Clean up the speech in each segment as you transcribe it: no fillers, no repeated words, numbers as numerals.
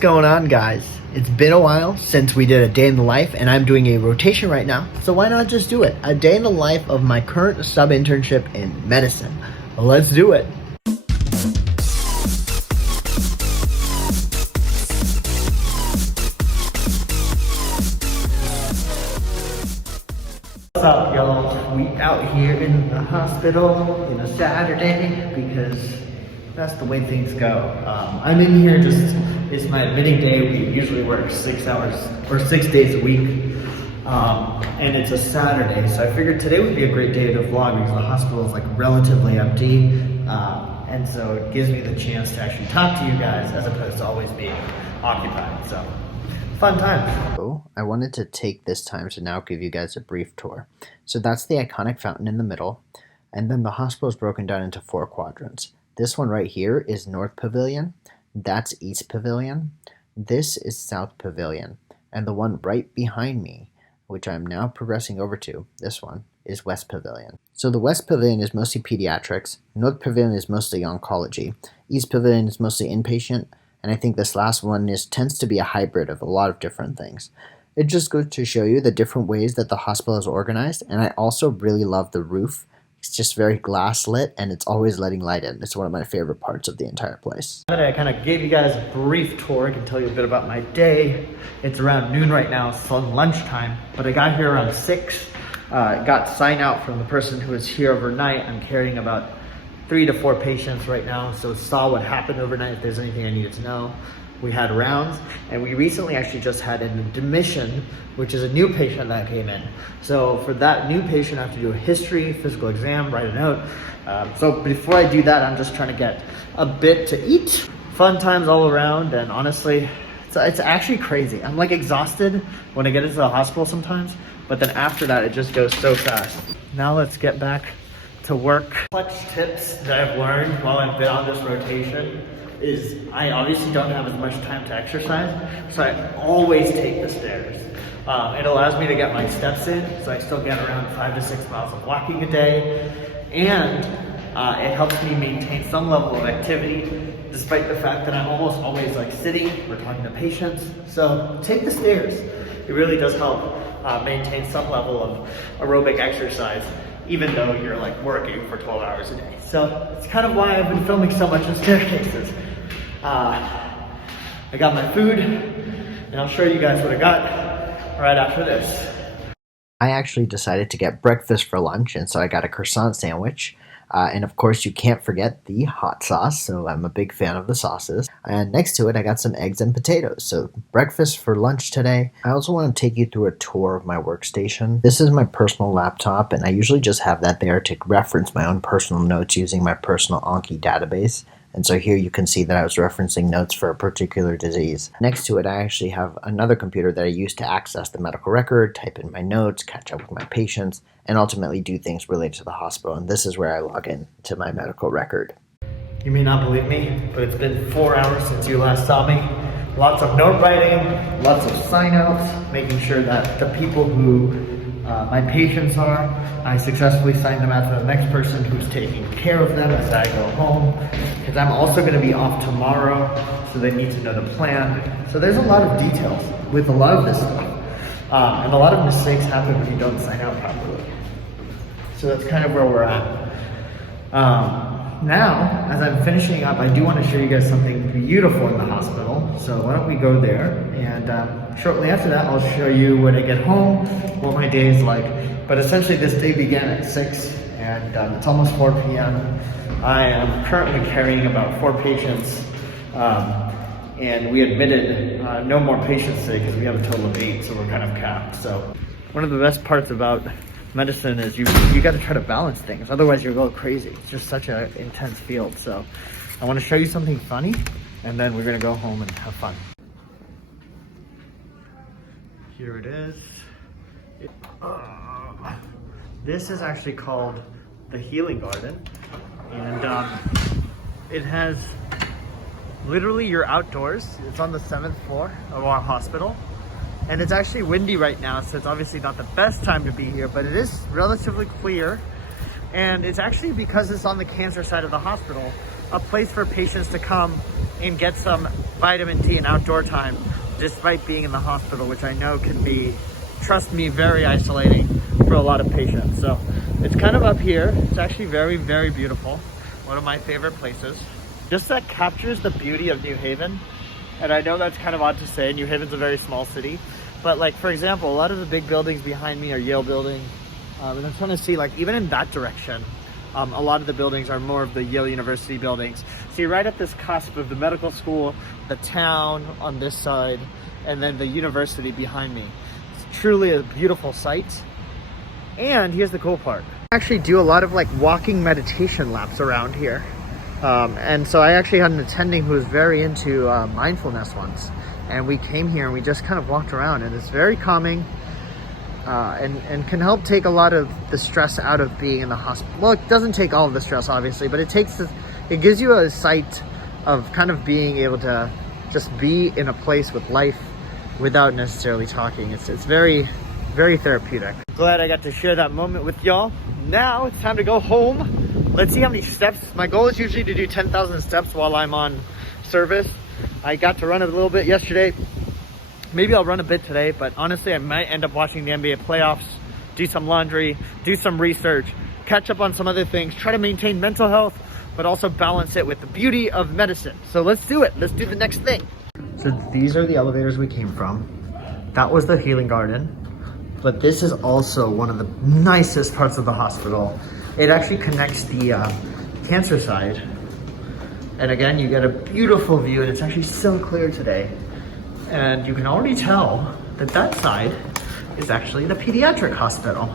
What's going on, guys? It's been a while since we did a day in the life, and I'm doing a rotation right now, so why not just do it? A day in the life of my current sub-internship in medicine. Let's do it. What's up, y'all? We out here in the hospital in a Saturday because that's the way things go. I'm in here it's my admitting day. We usually work 6 hours or 6 days a week. And it's a Saturday, so I figured today would be a great day to vlog because the hospital is like relatively empty. And so it gives me the chance to actually talk to you guys as opposed to always being occupied. So fun time. So I wanted to take this time to now give you guys a brief tour. So that's the iconic fountain in the middle, and then the hospital is broken down into 4 quadrants. This one right here is North Pavilion, that's East Pavilion, this is South Pavilion, and the one right behind me, which I'm now progressing over to, this one, is West Pavilion. So the West Pavilion is mostly pediatrics, North Pavilion is mostly oncology, East Pavilion is mostly inpatient, and I think this last one tends to be a hybrid of a lot of different things. It just goes to show you the different ways that the hospital is organized, and I also really love the roof. It's just very glass lit, and it's always letting light in. It's one of my favorite parts of the entire place. I kind of gave you guys a brief tour. I can tell you a bit about my day. It's around noon right now, it's lunchtime, but I got here around 6. Got sign out from the person who was here overnight. I'm carrying about 3 to 4 patients right now, so saw what happened overnight, if there's anything I needed to know. We had rounds, and we recently actually just had an admission, which is a new patient that came in. So for that new patient, I have to do a history, physical exam, write a note. So before I do that, I'm just trying to get a bit to eat. Fun times all around, and honestly, it's actually crazy. I'm like exhausted when I get into the hospital sometimes, but then after that, it just goes so fast. Now let's get back to work. Clutch tips that I've learned while I've been on this rotation is I obviously don't have as much time to exercise, so I always take the stairs. It allows me to get my steps in, so I still get around 5 to 6 miles of walking a day, and it helps me maintain some level of activity, despite the fact that I'm almost always like sitting or talking to patients. So take the stairs. It really does help maintain some level of aerobic exercise, even though you're like working for 12 hours a day. So it's kind of why I've been filming so much in staircases. I got my food, and I'll show you guys what I got right after this. I actually decided to get breakfast for lunch, and so I got a croissant sandwich. And of course, you can't forget the hot sauce, so I'm a big fan of the sauces. And next to it, I got some eggs and potatoes. So breakfast for lunch today. I also want to take you through a tour of my workstation. This is my personal laptop, and I usually just have that there to reference my own personal notes using my personal Anki database. And so here you can see that I was referencing notes for a particular disease. Next to it, I actually have another computer that I use to access the medical record, type in my notes, catch up with my patients, and ultimately do things related to the hospital. And this is where I log in to my medical record. You may not believe me, but it's been 4 hours since you last saw me. Lots of note writing, lots of sign outs, making sure that the people who my patients are, I successfully signed them out to the next person who's taking care of them as I go home, because I'm also going to be off tomorrow, so they need to know the plan. So there's a lot of details with a lot of this stuff, and a lot of mistakes happen when you don't sign out properly. So that's kind of where we're at. Now, as I'm finishing up, I do want to show you guys something beautiful in the hospital. So why don't we go there, and shortly after that, I'll show you when I get home, what my day is like. But essentially this day began at 6, and it's almost 4 p.m. I am currently carrying about 4 patients, and we admitted no more patients today because we have a total of 8, so we're kind of capped. So one of the best parts about medicine is you got to try to balance things, otherwise you'll go crazy. It's just such an intense field. So I want to show you something funny, and then we're gonna go home and have fun. Here it is. This is actually called the Healing Garden, and it has literally, you're outdoors. It's on the 7th floor of our hospital. And it's actually windy right now, so it's obviously not the best time to be here, but it is relatively clear. And it's actually because it's on the cancer side of the hospital, a place for patients to come and get some vitamin D and outdoor time, despite being in the hospital, which I know can be, trust me, very isolating for a lot of patients. So it's kind of up here. It's actually very, very beautiful. One of my favorite places. Just that captures the beauty of New Haven. And I know that's kind of odd to say. New Haven's a very small city. But like, for example, a lot of the big buildings behind me are Yale buildings. And I'm trying to see, like, even in that direction, a lot of the buildings are more of the Yale University buildings. So you're right at this cusp of the medical school, the town on this side, and then the university behind me. It's truly a beautiful sight. And here's the cool part. I actually do a lot of like walking meditation laps around here. And so I actually had an attending who was very into mindfulness once. And we came here and we just kind of walked around, and it's very calming. And can help take a lot of the stress out of being in the hospital. Well, it doesn't take all of the stress, obviously, but it gives you a sight of kind of being able to just be in a place with life without necessarily talking. It's very, very therapeutic. Glad I got to share that moment with y'all. Now it's time to go home. Let's see how many steps. My goal is usually to do 10,000 steps while I'm on service. I got to run a little bit yesterday. Maybe I'll run a bit today, but honestly, I might end up watching the NBA playoffs, do some laundry, do some research, catch up on some other things, try to maintain mental health, but also balance it with the beauty of medicine. So let's do it. Let's do the next thing. So these are the elevators we came from. That was the healing garden, but this is also one of the nicest parts of the hospital. It actually connects the cancer side. And again, you get a beautiful view, and it's actually so clear today. And you can already tell that that side is actually the pediatric hospital.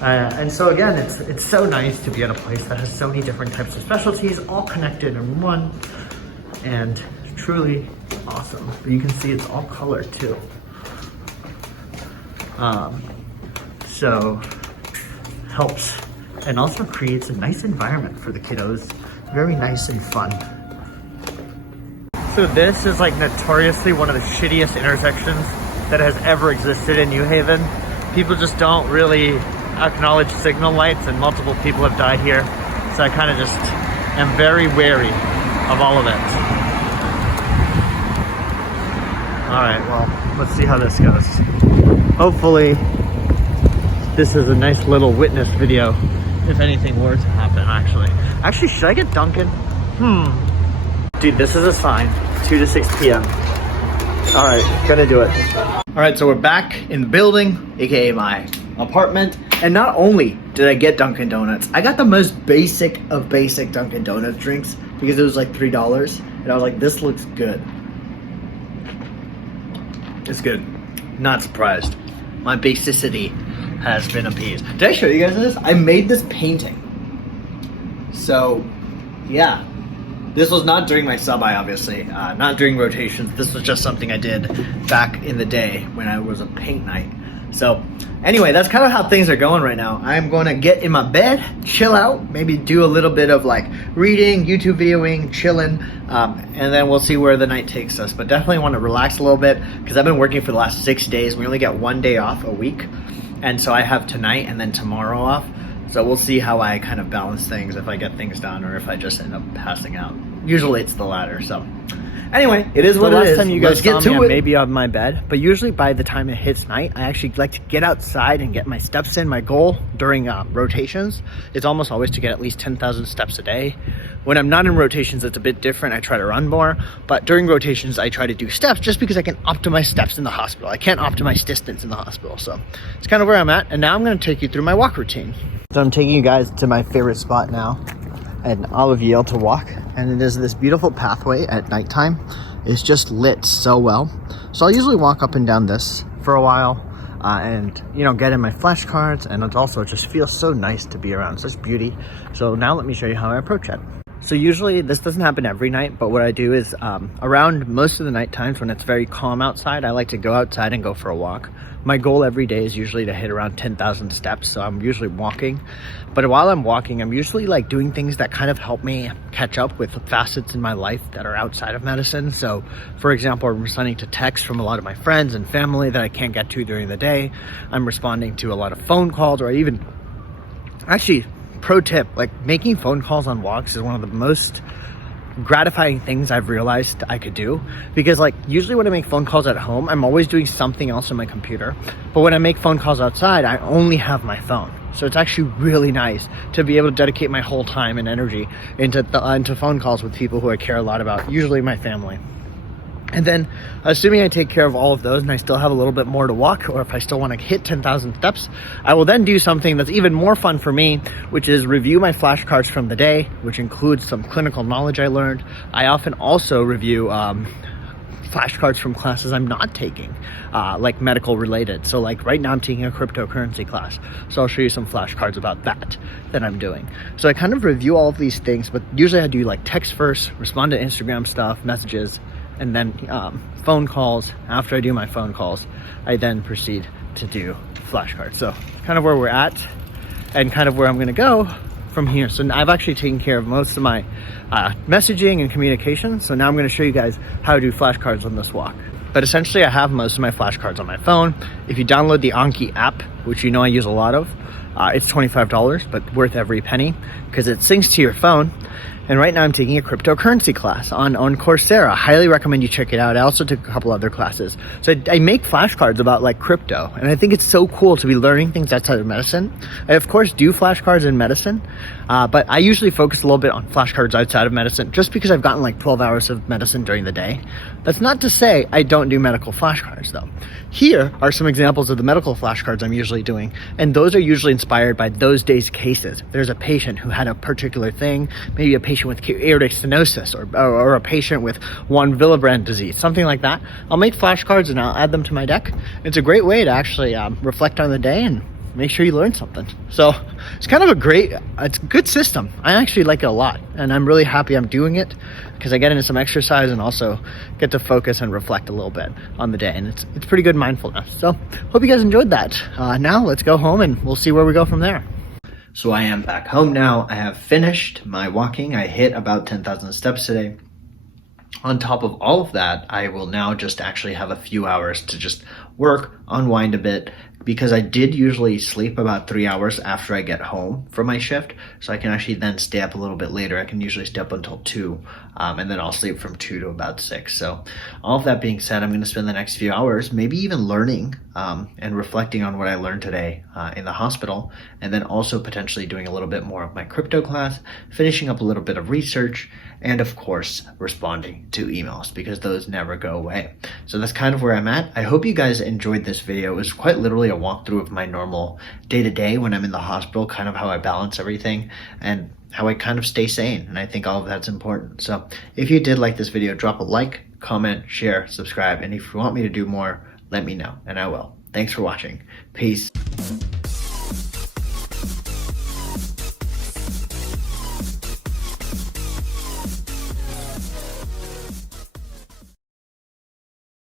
And so again, it's so nice to be at a place that has so many different types of specialties, all connected in one, and truly awesome. But you can see it's all colored too. So helps, and also creates a nice environment for the kiddos. Very nice and fun. So this is like notoriously one of the shittiest intersections that has ever existed in New Haven. People just don't really acknowledge signal lights, and multiple people have died here. So I kind of just am very wary of all of it. All right, well, let's see how this goes. Hopefully this is a nice little witness video if anything were to happen, actually. Actually, should I get Dunkin'? Dude, this is a sign, 2 to 6 p.m. All right, gonna do it. All right, so we're back in the building, AKA my apartment. And not only did I get Dunkin' Donuts, I got the most basic of basic Dunkin' Donuts drinks because it was like $3. And I was like, this looks good. It's good. Not surprised. My basicity has been appeased. Did I show you guys this? I made this painting. So, yeah. This was not during my sub-I, obviously. Not during rotations. This was just something I did back in the day when I was a paint night. So, anyway, that's kind of how things are going right now. I'm going to get in my bed, chill out, maybe do a little bit of like reading, YouTube videoing, chilling, and then we'll see where the night takes us. But definitely want to relax a little bit because I've been working for the last 6 days. We only get 1 day off a week. And so I have tonight and then tomorrow off. So we'll see how I kind of balance things, if I get things done or if I just end up passing out. Usually it's the latter, so. Anyway, it is what it is. Last time you guys saw me, I may be on my bed, but usually by the time it hits night, I actually like to get outside and get my steps in. My goal during rotations is almost always to get at least 10,000 steps a day. When I'm not in rotations, it's a bit different. I try to run more, but during rotations, I try to do steps just because I can optimize steps in the hospital. I can't optimize distance in the hospital, so it's kind of where I'm at. And now I'm going to take you through my walk routine. So I'm taking you guys to my favorite spot now at Olive Yale to walk, and it is this beautiful pathway at nighttime. It's just lit so well. So I'll usually walk up and down this for a while and, you know, get in my flashcards, and it also just feels so nice to be around such beauty. So now let me show you how I approach it. So usually this doesn't happen every night, but what I do is around most of the night times when it's very calm outside, I like to go outside and go for a walk. My goal every day is usually to hit around 10,000 steps, so I'm usually walking. But while I'm walking, I'm usually like doing things that kind of help me catch up with facets in my life that are outside of medicine. So for example, I'm responding to texts from a lot of my friends and family that I can't get to during the day. I'm responding to a lot of phone calls, or even actually, pro tip, like making phone calls on walks is one of the most gratifying things I've realized I could do, because like usually when I make phone calls at home, I'm always doing something else on my computer, but when I make phone calls outside, I only have my phone. So it's actually really nice to be able to dedicate my whole time and energy into phone calls with people who I care a lot about, usually my family. And then, assuming I take care of all of those and I still have a little bit more to walk, or if I still want to hit 10,000 steps, I will then do something that's even more fun for me, which is review my flashcards from the day, which includes some clinical knowledge I learned. I often also review flashcards from classes I'm not taking, like medical related. So like right now I'm taking a cryptocurrency class. So I'll show you some flashcards about that I'm doing. So I kind of review all of these things, but usually I do like text first, respond to Instagram stuff, messages, and then phone calls. After I do my phone calls, I then proceed to do flashcards. So kind of where we're at and kind of where I'm gonna go from here. So I've actually taken care of most of my messaging and communication. So now I'm gonna show you guys how to do flashcards on this walk. But essentially I have most of my flashcards on my phone. If you download the Anki app, which you know I use a lot of, it's $25, but worth every penny because it syncs to your phone. And right now I'm taking a cryptocurrency class on Coursera. Highly recommend you check it out. I also took a couple other classes. So I make flashcards about like crypto. And I think it's so cool to be learning things outside of medicine. I of course do flashcards in medicine, but I usually focus a little bit on flashcards outside of medicine just because I've gotten like 12 hours of medicine during the day. That's not to say I don't do medical flashcards though. Here are some examples of the medical flashcards I'm usually doing, and those are usually inspired by those days' cases. There's a patient who had a particular thing, maybe a patient with aortic stenosis or a patient with von Willebrand disease, something like that. I'll make flashcards and I'll add them to my deck. It's a great way to actually reflect on the day and make sure you learn something. So it's kind of it's a good system. I actually like it a lot, and I'm really happy I'm doing it because I get into some exercise and also get to focus and reflect a little bit on the day, and it's pretty good mindfulness. So hope you guys enjoyed that. Now let's go home and we'll see where we go from there. So I am back home now. I have finished my walking. I hit about 10,000 steps today. On top of all of that, I will now just actually have a few hours to just work, unwind a bit, because I did usually sleep about 3 hours after I get home from my shift. So I can actually then stay up a little bit later. I can usually stay up until 2, and then I'll sleep from 2 to about 6. So all of that being said, I'm going to spend the next few hours maybe even learning and reflecting on what I learned today in the hospital, and then also potentially doing a little bit more of my crypto class, finishing up a little bit of research, and of course responding to emails because those never go away. So that's kind of where I'm at. I hope you guys enjoyed this video. It was quite literally a walkthrough of my normal day-to-day when I'm in the hospital, kind of how I balance everything and how I kind of stay sane. And I think all of that's important. So if you did like this video, drop a like, comment, share, subscribe. And if you want me to do more, let me know and I will. Thanks for watching. Peace.